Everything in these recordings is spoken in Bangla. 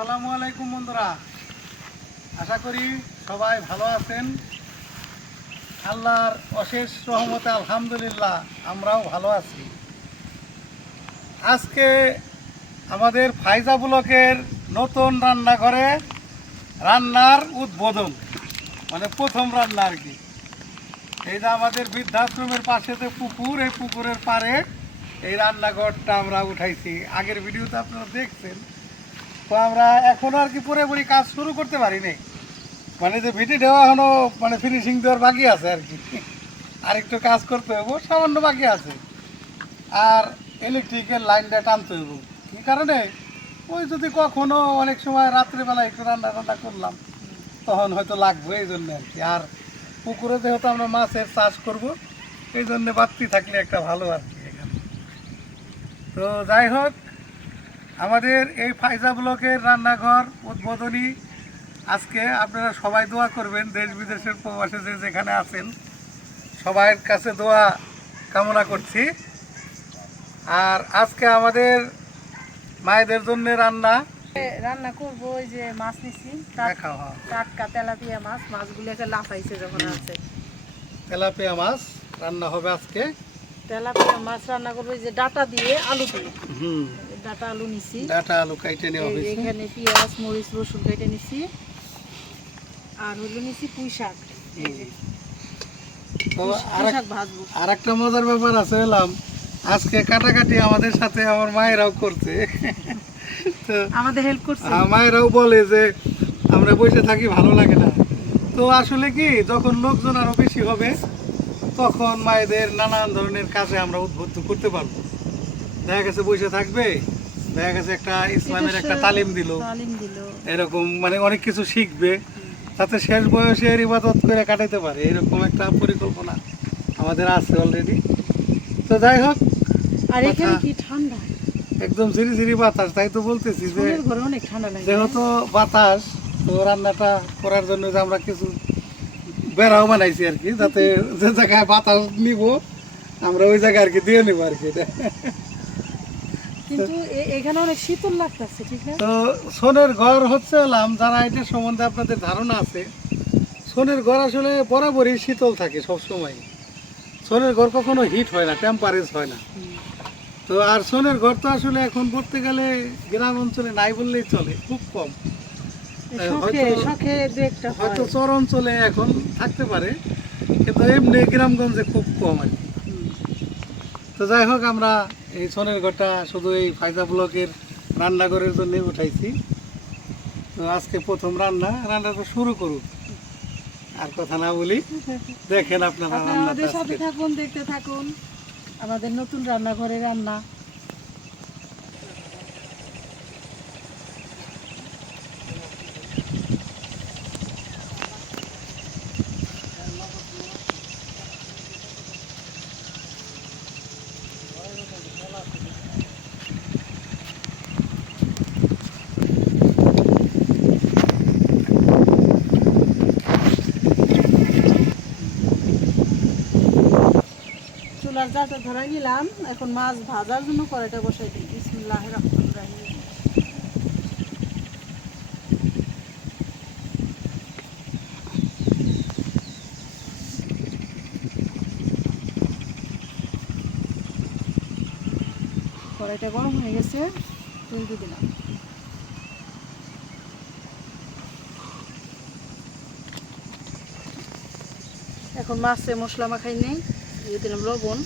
আসসালামু আলাইকুম বন্ধুরা, আশা করি সবাই ভালো আছেন। আল্লাহর অশেষ রহমতে আলহামদুলিল্লাহ আমরাও ভালো আছি। আজকে আমাদের ফাইজা ব্লকের নতুন রান্নাঘরে রান্নার উদ্বোধন, মানে প্রথম রান্না আর কি। এই যে আমাদের বৃদ্ধাশ্রমের পাশে যে পুকুর, এই পুকুরের পাড়ে এই রান্নাঘরটা আমরা উঠাইছি। আগের ভিডিওতে আপনারা দেখছেন। তো আমরা এখনো আর কি পুরোপুরি কাজ শুরু করতে পারিনি, মানে যে ভিটি দেওয়া এখনো মানে ফিনিশিং দেওয়ার বাকি আছে আর কি। আর একটু কাজ করতে হইব, সামান্য বাকি আছে। আর ইলেকট্রিকের লাইনটা টানতে হইব। কী কারণে? ওই যদি কখনো অনেক সময় রাত্রিবেলা একটু রান্না করলাম, তখন হয়তো লাগবে, এই জন্য আর কি। আর পুকুরে যেহেতু আমরা মাছের চাষ করব, এই জন্য বাড়তি থাকলে একটা ভালো আর কি এখানে। তো যাই হোক, আমাদের এই ফাইজা ব্লকের রান্নাঘর উদ্বোধনী আজকে। আপনারা সবাই দোয়া করবেন, দেশ বিদেশের প্রবাসে যে যেখানে আছেন সবার কাছে দোয়া কামনা করছি। আর আজকে আমাদের মায়েদের জন্য রান্না করবো। ওই যে মাছ নিছি, টাটকা তেলাপিয়া মাছ। মাছগুলোকে লাফাইছে যখন আছে। তেলাপিয়া মাছ রান্না হবে আজকে। তেলাপিয়া মাছ রান্না করবো এই যে ডাটা দিয়ে, আলু দিয়ে। ডাটা আলু নিছি, ডাটা আলু কেটে নেওয়া হয়েছে। এখানে পেঁয়াজ মরিচ রসুন কেটে নিছি। আর হলো নিছি পুঁই শাক। ভাজবো। আর একটা মজার ব্যাপার আছে, এলাম আজকে কাটাকাটি আমাদের সাথে আমার মায়েরাও করছে। তো আমাদের হেল্প করছে। মায়েরাও বলে যে আমরা বসে থাকি, ভালো লাগে না। তো আসলে কি, যখন লোকজন আরো বেশি হবে তখন মায়েদের নানান ধরনের কাজে আমরা উদ্বুদ্ধ করতে পারবো। দেখা গেছে বসে থাকবে, দেখা গেছে একটা ইসলামের একটা তালিম দিল, এরকম মানে অনেক কিছু শিখবে, তাতে শেষ বয়সে ইবাদত করে কাটাইতে পারে, এরকম একটা পরিকল্পনা আমাদের আছে অলরেডি। তো যাই হোক, আর এখানে কি ঠান্ডা, একদম ঝিরি ঝিরি বাতাস। তাই তো বলতেছি যে অনেক ঠান্ডা লাগে, যেহেতু বাতাস, তো রান্নাটা করার জন্য যে আমরা কিছু বেড়াও বানাইছি আর কি, যাতে যে জায়গায় বাতাস নিব আমরা ওই জায়গায় আর কি দিয়ে নিব আর কি। কিন্তু এখানে অনেক শীতল লাগতেছে, ঠিক না? তো সোনের ঘর হচ্ছে যারা এটা সম্বন্ধে আপনাদের ধারণা আছে, সোনের ঘর আসলে বরাবরই শীতল থাকে সব সময়। সোনের ঘর কখনো হিট হয় না, টেম্পারেজ হয় না। তো আর সোনের ঘর তো আসলে এখন পড়তে গেলে গ্রাম অঞ্চলে নাই বললেই চলে, খুব কম। হয়তো চর অঞ্চলে এখন থাকতে পারে, কিন্তু এমনি গ্রামগঞ্জে খুব কম আর কি। তো যাই হোক, আমরা এই সোনের ঘরটা শুধু এই ফাইজা ব্লকের রান্নাঘরের জন্য উঠাইছি। তো আজকে প্রথম রান্নাটা শুরু করুক, আর কথা না বলি, দেখেন আপনারা আমাদের সাথে থাকুন, দেখতে থাকুন আমাদের নতুন রান্নাঘরে রান্না। চুলার জালটা ধরাই নিলাম, এখন মাছ ভাজার জন্য কড়াইটা বসাই দিই। বিসমিল্লাহির রহমানির রহিম। কড়াইটা গরম হয়ে গেছে, তেল দিয়ে দিলাম। এখন মাছে মশলা মাখাই নেই, দিয়ে দিলাম লবণ,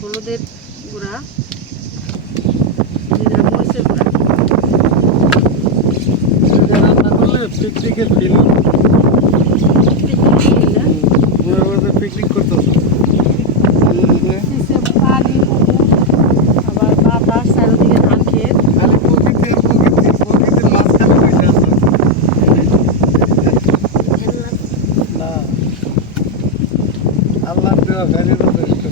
হলুদের গুঁড়া, দিয়ে দিলাম মরিচের গুঁড়া। রান্না করলে পিকনিকের ফিল, পিকনিক করতেছে। পানি, আবার বাতাস, চারিদিকে ধান ক্ষেত। প্রকৃতির মাঝখানে বসে আছে না, আল্লাহর দেওয়া ভ্যালি যথেষ্ট।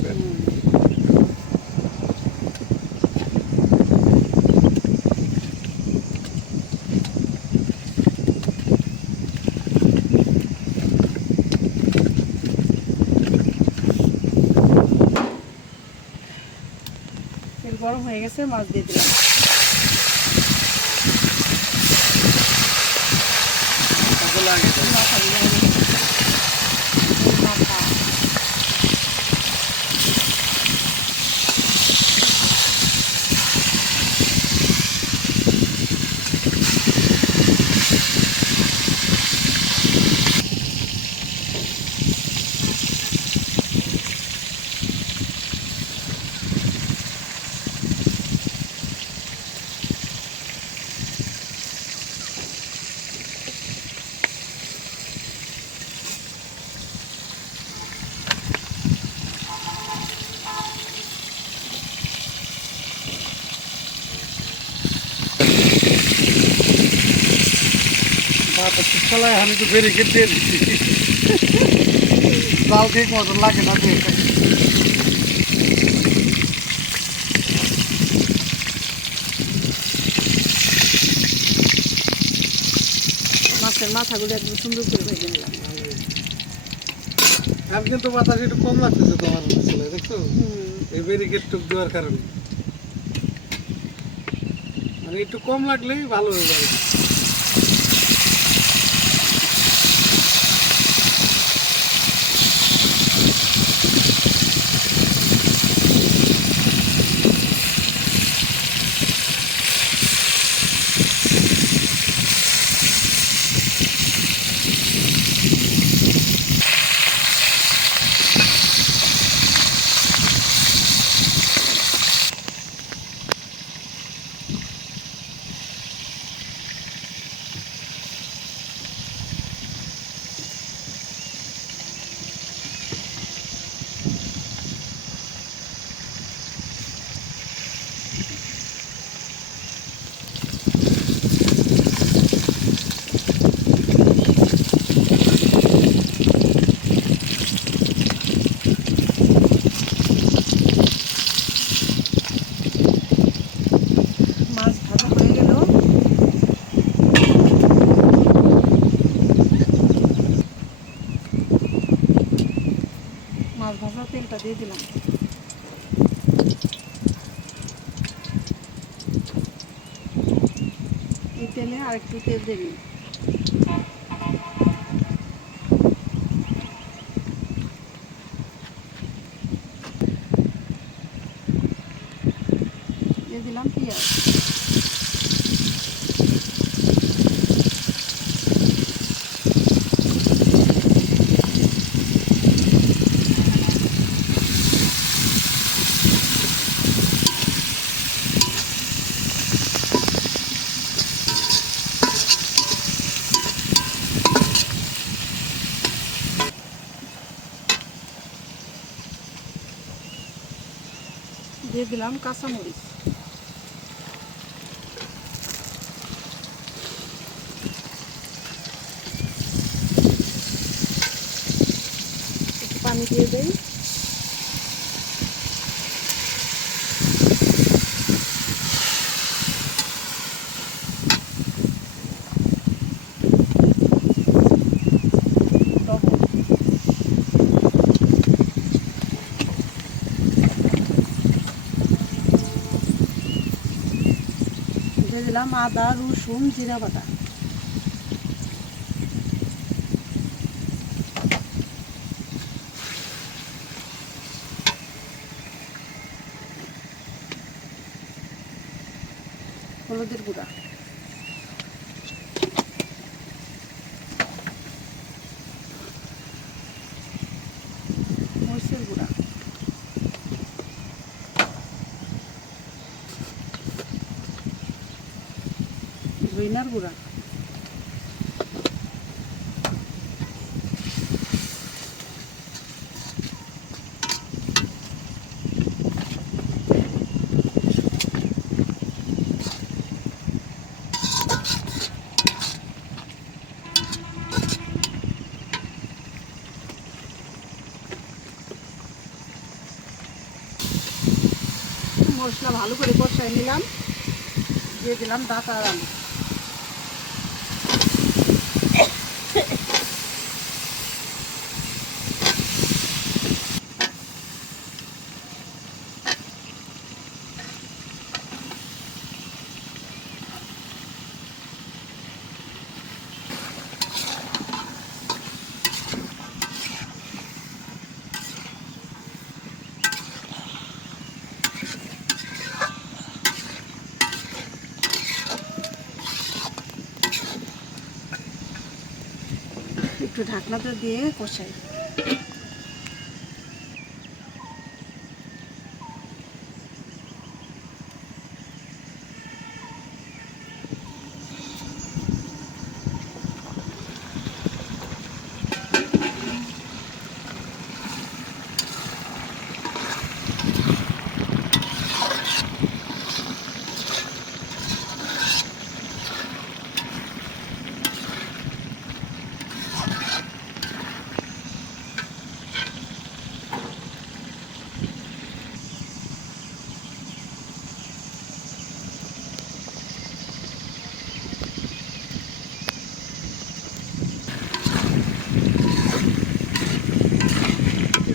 হয়ে গেছে, মাছ দিয়ে দিলাম। মাথাগুলো আগে মাথা শীতকালায় আমি তো ব্যারিকেড দিয়ে দিচ্ছি, জাল ঠিক মতন লাগে না দিয়ে। মাছের মাথাগুলো একদম সুন্দর করে ভেজে নিলাম। আমি কিন্তু বাতাস একটু কম লাগতেছে তোমার ছেলে, দেখছো এই ব্যারিকেড টুক দেওয়ার কারণে, মানে একটু কম লাগলেই ভালো হয়ে যাবে। মাছ ভাজা হয়ে গেল। মাছ ভাজা তেলটা দিয়ে দিলাম। এই তেলে আর একটু তেল দেবি। দিয়ে দিলাম পেঁয়াজ। দিয়ে দিলাম কাঁচামরিচ। একটু পানি দিয়ে দেই। দিয়ে দিলাম আদা, রসুন, জিরা বাটা। হলুদের গুঁড়া, মরিচের গুঁড়া, ধইনার গুঁড়া, মশলা ভালো করে কষাই নিলাম। দিয়ে দিলাম ডাটা আর আলু। একটু ঢাকনাতে দিয়ে কষাই।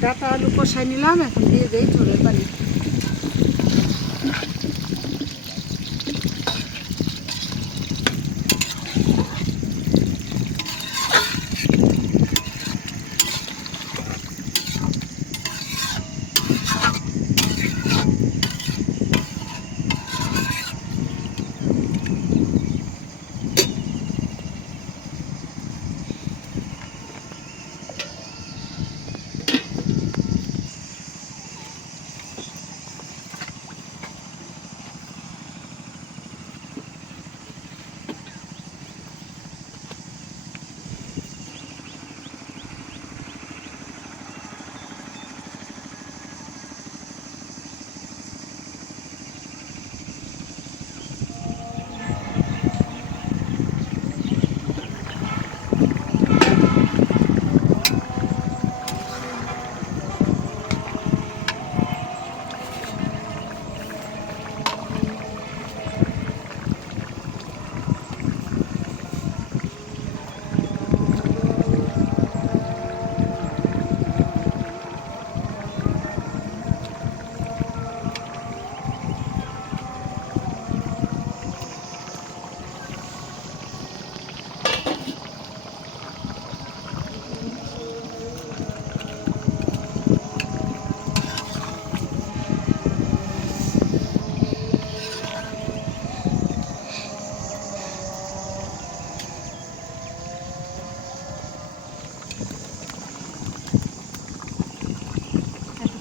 ডাটা আলু কষাই নিলাম, এখন দিয়ে দেই ঝোলের পানি।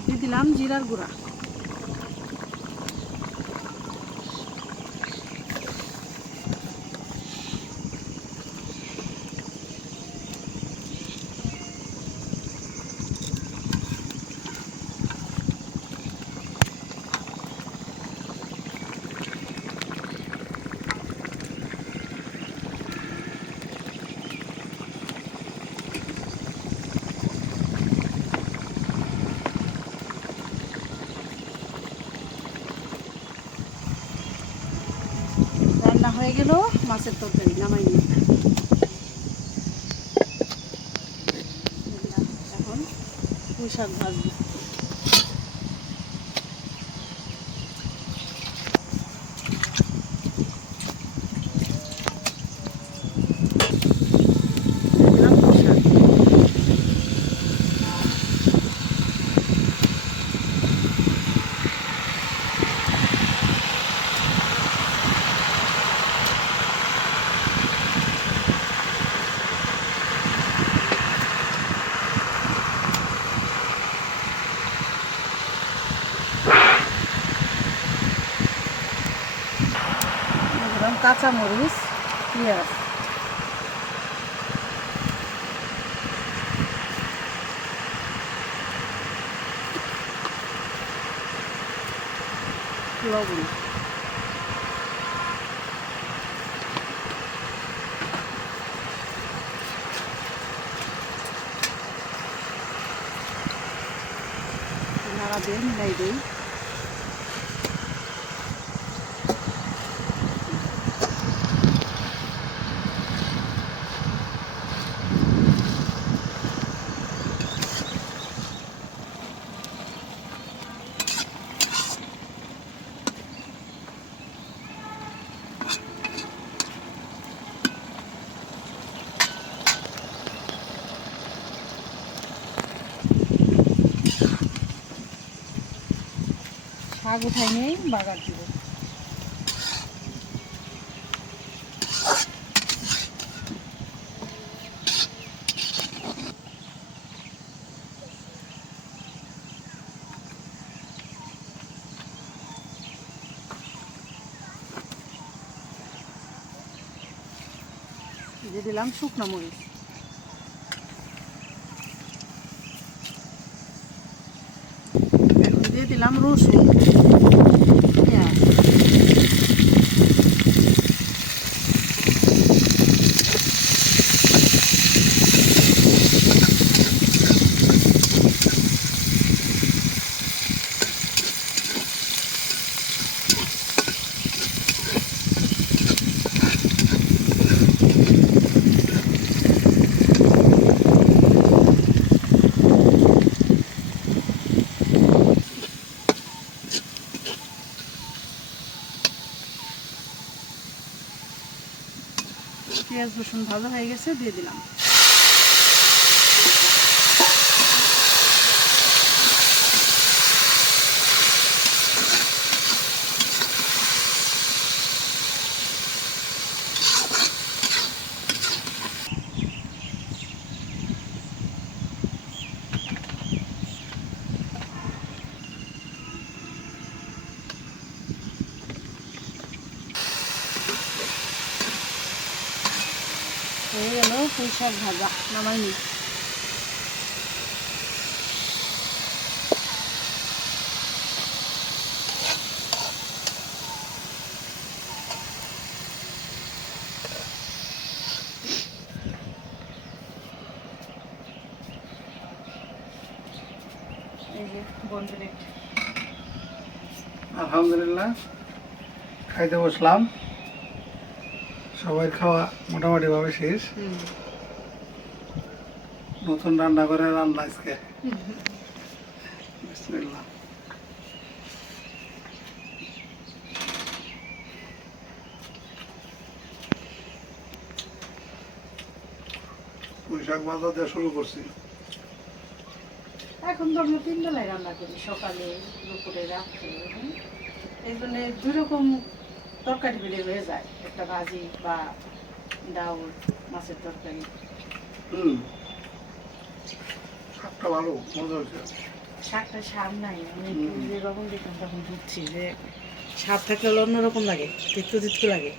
দিয়ে দিলাম জিরার গুঁড়া। রান্না হয়ে গেল মাছের তরকারি, নামাই নিই। এখন পুঁই শাক ভাজবো। দিলাম পুঁই শাক। দিলাম কাঁচামরিচ, পেঁয়াজ। লবণ। নাড়া দিয়ে মিলাই দিই। শাক উঠাই নেই, বাগার দিব। দিয়ে দিলাম শুকনো মরিচ, এখন দিয়ে দিলাম রসুন, পেঁয়াজ, পেঁয়াজ রসুন ভাজা হয়ে গেছে, দিয়ে দিলাম। হয়ে গেল পুঁই শাক ভাজা, নামাই নি। এই যে বন্ধুরে আলহামদুলিল্লাহ খাইতে বসলাম, সবাই খাওয়া মোটামুটি ভাবে শেষ। নতুন রান্না করে রান্না আজকে বিসমিল্লাহ। পুঁই শাক ভাজা দিয়ে শুরু করছি। এখন তো আমরা 3 বেলায় রান্না করি, সকালে, দুপুরে, রাত্রে। এই জন্য 2 রকম তরকারি বেড়ে হয়ে যায়, একটা ভাজি বা ডাউল, মাছের তরকারি। শাকটা ভালো, মজা হয়েছে। শাকটা স্বাদ নাই, আমি যেরকম দেখলাম তখন বুঝছি যে স্বাদ থাকলে হলো অন্যরকম লাগে, তিক্ত তিক্ত লাগে।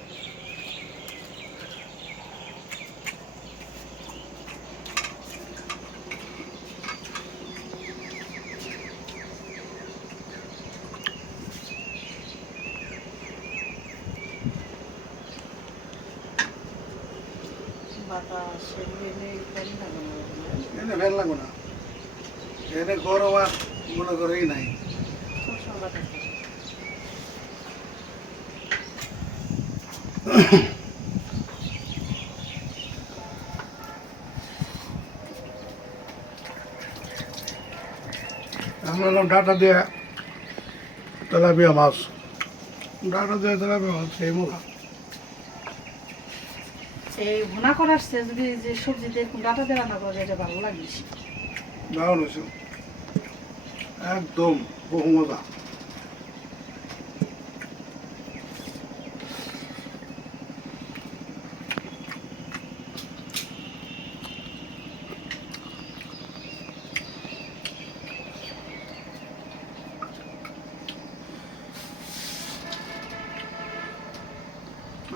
বাতাস এনে ফ্যান লাগানো এনে ফেল লাগবো না, এনে গরম আর মনে করেই নাই। সবসময় বাতাস থাকে। আমরা হলাম ডাটা দিয়ে তেলাপিয়া মাছ, ডাটা দিয়ে তেলাপিয়া মাছ সেই মজা। এই ভুনা করার চেয়ে যদি যে সবজিতে এরকম ডাটা দিয়ে রান্না করা যায়, এটা ভালো লাগে বেশি। দারুণ হয়েছে, একদম বহু মজা।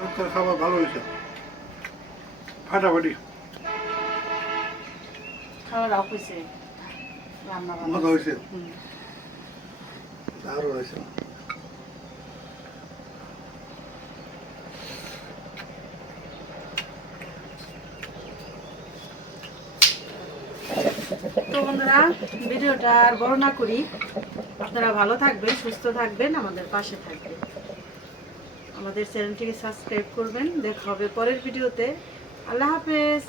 আজকের খাবার ভালো হয়েছে, ফাটাফাটি খাওয়া দাওয়া হয়েছে, রান্না মজা হয়েছে, হুম। দারুণ হয়েছে। তো বন্ধুরা, ভিডিওটা আর বড় না করি, আপনারা ভালো থাকবেন, সুস্থ থাকবেন, আমাদের পাশে থাকবেন, আমাদের চ্যানেলটিকে সাবস্ক্রাইব করবেন। দেখা হবে পরের ভিডিওতে। আল্লাহ হাফেজ।